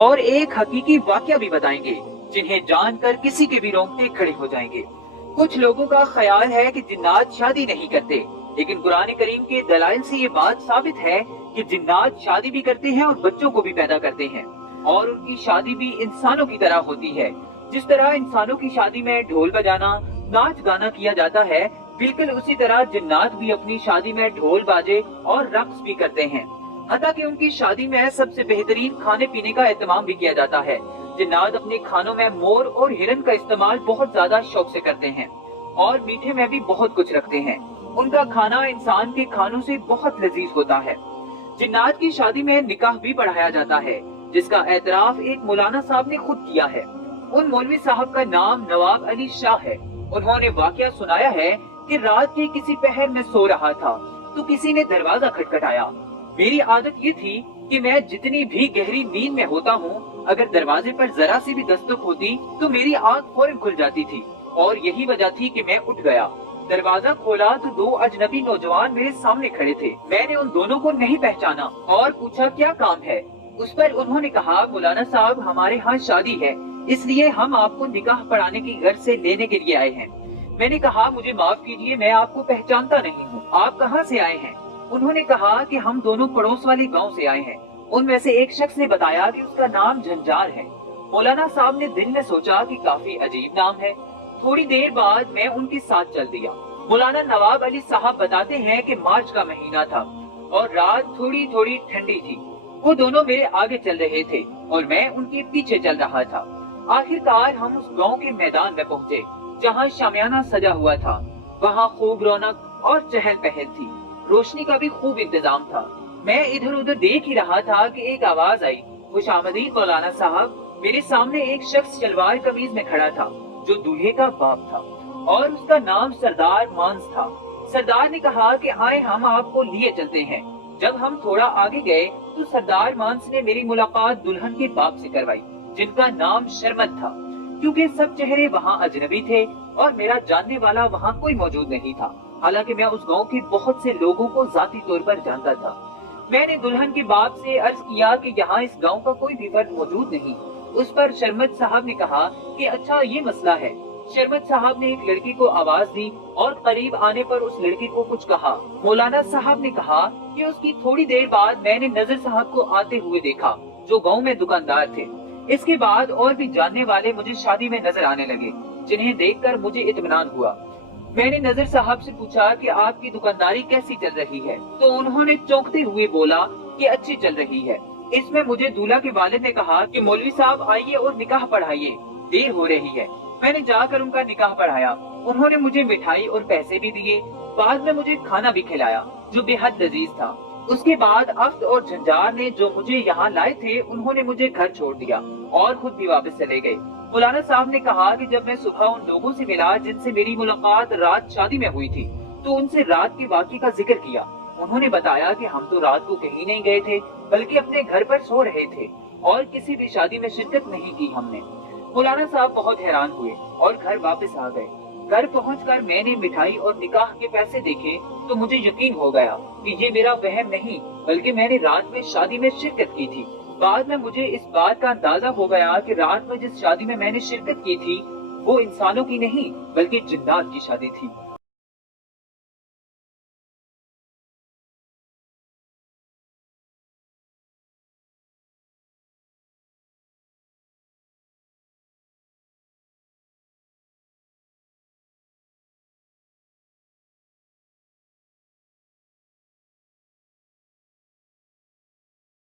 और एक हकीकी वाकया भी बताएंगे जिन्हें जानकर किसी के भी रोंगटे खड़े हो जाएंगे। कुछ लोगों का ख्याल है कि जिन्नात शादी नहीं करते, लेकिन कुरान करीम के दलाइल से ये बात साबित है कि जिन्नात शादी भी करते हैं और बच्चों को भी पैदा करते हैं, और उनकी शादी भी इंसानों की तरह होती है। जिस तरह इंसानों की शादी में ढोल बजाना, नाच गाना किया जाता है, बिल्कुल उसी तरह जिन्नात भी अपनी शादी में ढोल बाजे और रक्स भी करते हैं। हत्ता कि उनकी शादी में सबसे बेहतरीन खाने पीने का एहतमाम भी किया जाता है। जिन्नात अपने खानों में मोर और हिरन का इस्तेमाल बहुत ज्यादा शौक से करते हैं और मीठे में भी बहुत कुछ रखते हैं। उनका खाना इंसान के खानों से बहुत लजीज होता है। जिन्नात की शादी में निकाह भी पढ़ाया जाता है, जिसका एतराफ एक मौलाना साहब ने खुद किया है। उन मौलवी साहब का नाम नवाब अली शाह है। उन्होंने वाकया सुनाया है कि रात के किसी पहर में सो रहा था तो किसी ने दरवाजा खटखटाया। मेरी आदत ये थी कि मैं जितनी भी गहरी नींद में होता हूँ, अगर दरवाजे पर जरा सी भी दस्तक होती तो मेरी आंख फौरन खुल जाती थी, और यही वजह थी कि मैं उठ गया। दरवाजा खोला तो दो अजनबी नौजवान मेरे सामने खड़े थे। मैंने उन दोनों को नहीं पहचाना और पूछा क्या काम है। उस पर उन्होंने कहा, मौलाना साहब हमारे यहाँ शादी है, इसलिए हम आपको निकाह पढ़ाने की गर्ज से लेने के लिए आए हैं। मैंने कहा, मुझे माफ कीजिए, मैं आपको पहचानता नहीं हूँ, आप कहाँ से आए हैं? उन्होंने कहा कि हम दोनों पड़ोस वाले गांव से आए हैं। उनमें से एक शख्स ने बताया कि उसका नाम झंझार है। मौलाना साहब ने दिल में सोचा कि काफी अजीब नाम है। थोड़ी देर बाद मैं उनके साथ चल दिया। मौलाना नवाब अली साहब बताते हैं कि मार्च का महीना था और रात थोड़ी थोड़ी ठंडी थी। वो दोनों मेरे आगे चल रहे थे और मैं उनके पीछे चल रहा था। आखिरकार हम उस गांव के मैदान में पहुंचे जहां शामियाना सजा हुआ था। वहां खूब रौनक और चहल पहल थी। रोशनी का भी खूब इंतजाम था। मैं इधर उधर देख ही रहा था कि एक आवाज आई, खुशामदीद मौलाना साहब। मेरे सामने एक शख्स शलवार कमीज में खड़ा था जो दूल्हे का बाप था और उसका नाम सरदार मांस था। सरदार ने कहा कि आए हम आपको लिए चलते हैं। जब हम थोड़ा आगे गए तो सरदार मांस ने मेरी मुलाकात दुल्हन के बाप से करवाई, जिनका नाम शर्मत था। क्योंकि सब चेहरे वहाँ अजनबी थे और मेरा जानने वाला वहाँ कोई मौजूद नहीं था, हालांकि मैं उस गांव के बहुत से लोगों को जाती तौर पर जानता था। मैंने दुल्हन के बाप से अर्ज किया कि यहाँ इस गांव का कोई भी फर्द मौजूद नहीं। उस पर शर्मत साहब ने कहा कि अच्छा ये मसला है। शर्मत साहब ने एक लड़की को आवाज दी और करीब आने पर उस लड़की को कुछ कहा। मौलाना साहब ने कहा कि उसकी थोड़ी देर बाद मैंने नजर साहब को आते हुए देखा, जो गांव में दुकानदार थे। इसके बाद और भी जानने वाले मुझे शादी में नजर आने लगे, जिन्हें देखकर मुझे इत्मीनान हुआ। मैंने नजर साहब से पूछा कि आपकी दुकानदारी कैसी चल रही है, तो उन्होंने चौंकते हुए बोला कि अच्छी चल रही है। इसमें मुझे दूल्हा के वालिद ने कहा कि मौलवी साहब आइए और निकाह पढ़ाइए, देर हो रही है। मैंने जाकर उनका निकाह पढ़ाया। उन्होंने मुझे मिठाई और पैसे भी दिए। बाद में मुझे खाना भी खिलाया जो बेहद लजीज था। उसके बाद अफ्त और झंझार ने जो मुझे यहाँ लाए थे, उन्होंने मुझे घर छोड़ दिया और खुद भी वापस चले गए। मौलाना साहब ने कहा कि जब मैं सुबह उन लोगों से मिला जिनसे मेरी मुलाकात रात शादी में हुई थी, तो उनसे रात के वाक़े का जिक्र किया। उन्होंने बताया कि हम तो रात को कहीं नहीं गए थे, बल्कि अपने घर पर सो रहे थे और किसी भी शादी में शिरकत नहीं की हमने। मौलाना साहब बहुत हैरान हुए और घर वापस आ गए। घर पहुंचकर मैंने मिठाई और निकाह के पैसे देखे तो मुझे यकीन हो गया कि ये मेरा वहम नहीं, बल्कि मैंने रात में शादी में शिरकत की थी। बाद में मुझे इस बात का अंदाजा हो गया कि रात में जिस शादी में मैंने शिरकत की थी वो इंसानों की नहीं बल्कि जिन्नात की शादी थी।